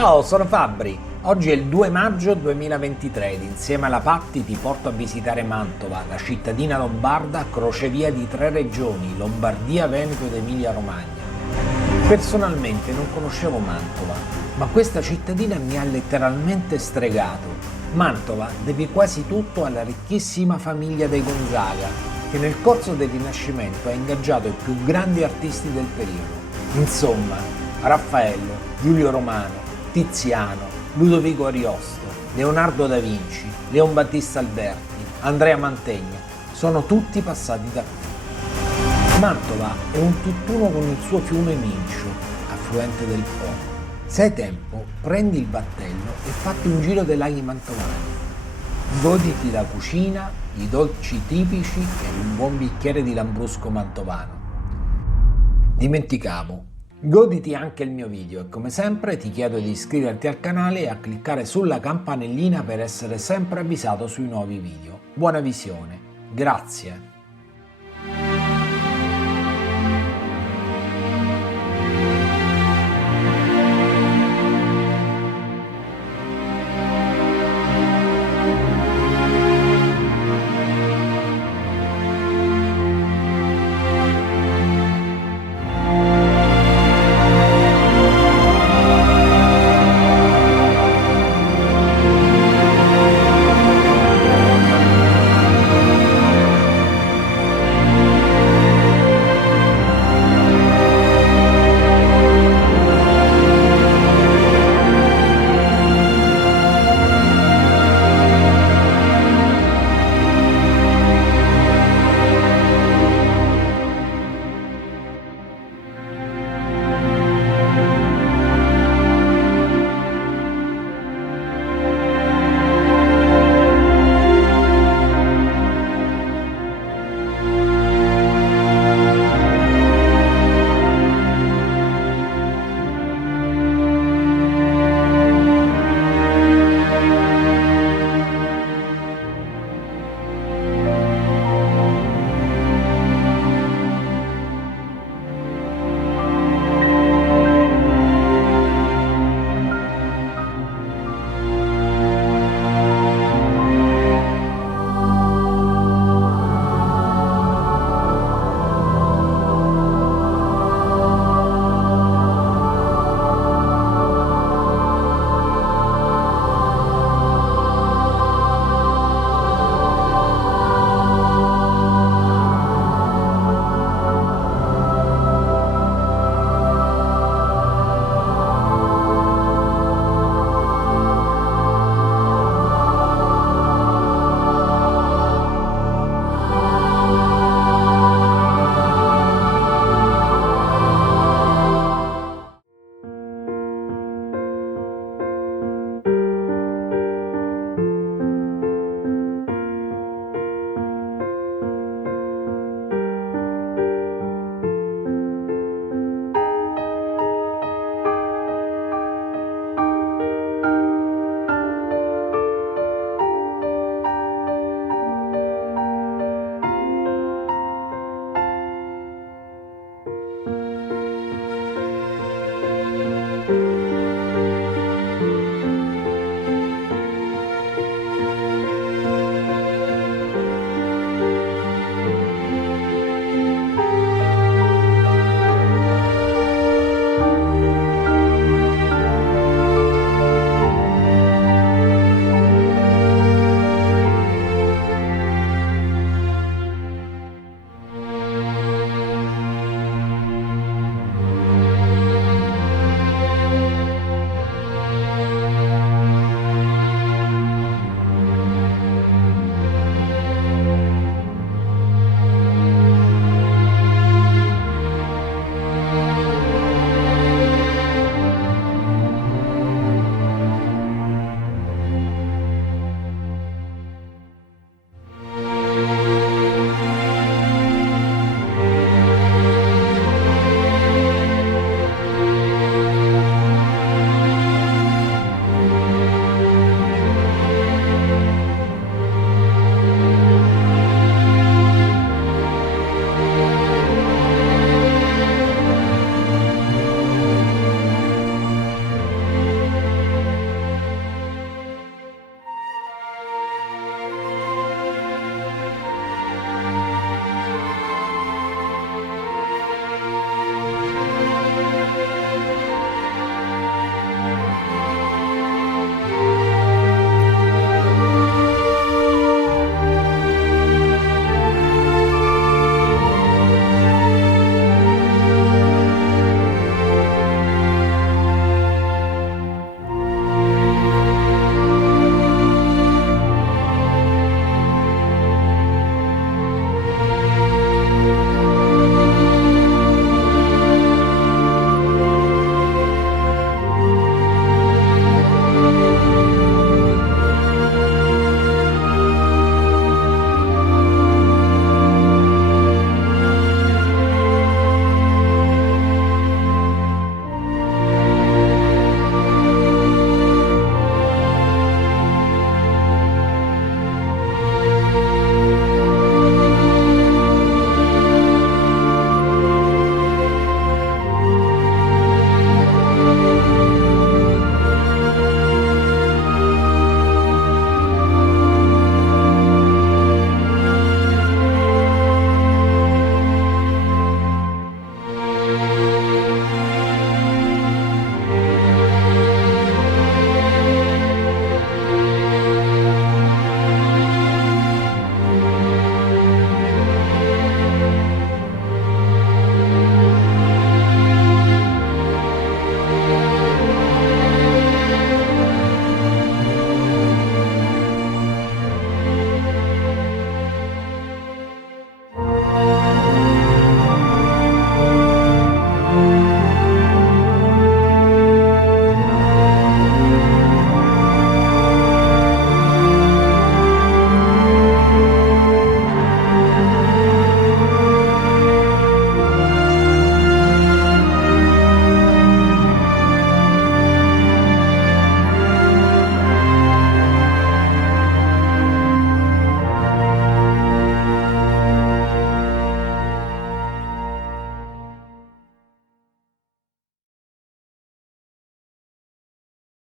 Ciao, sono Fabbri. Oggi è il 2 maggio 2023 ed insieme alla Patti ti porto a visitare Mantova, la cittadina lombarda crocevia di 3 regioni, Lombardia, Veneto ed Emilia-Romagna. Personalmente non conoscevo Mantova, ma questa cittadina mi ha letteralmente stregato. Mantova deve quasi tutto alla ricchissima famiglia dei Gonzaga, che nel corso del Rinascimento ha ingaggiato i più grandi artisti del periodo. Insomma, Raffaello, Giulio Romano, Tiziano, Ludovico Ariosto, Leonardo da Vinci, Leon Battista Alberti, Andrea Mantegna, sono tutti passati da qui. Mantova è un tutt'uno con il suo fiume Mincio, affluente del Po. Se hai tempo, prendi il battello e fatti un giro dei laghi mantovani. Goditi la cucina, i dolci tipici e un buon bicchiere di lambrusco mantovano. Dimenticavo. Goditi anche il mio video e come sempre ti chiedo di iscriverti al canale e a cliccare sulla campanellina per essere sempre avvisato sui nuovi video. Buona visione, grazie!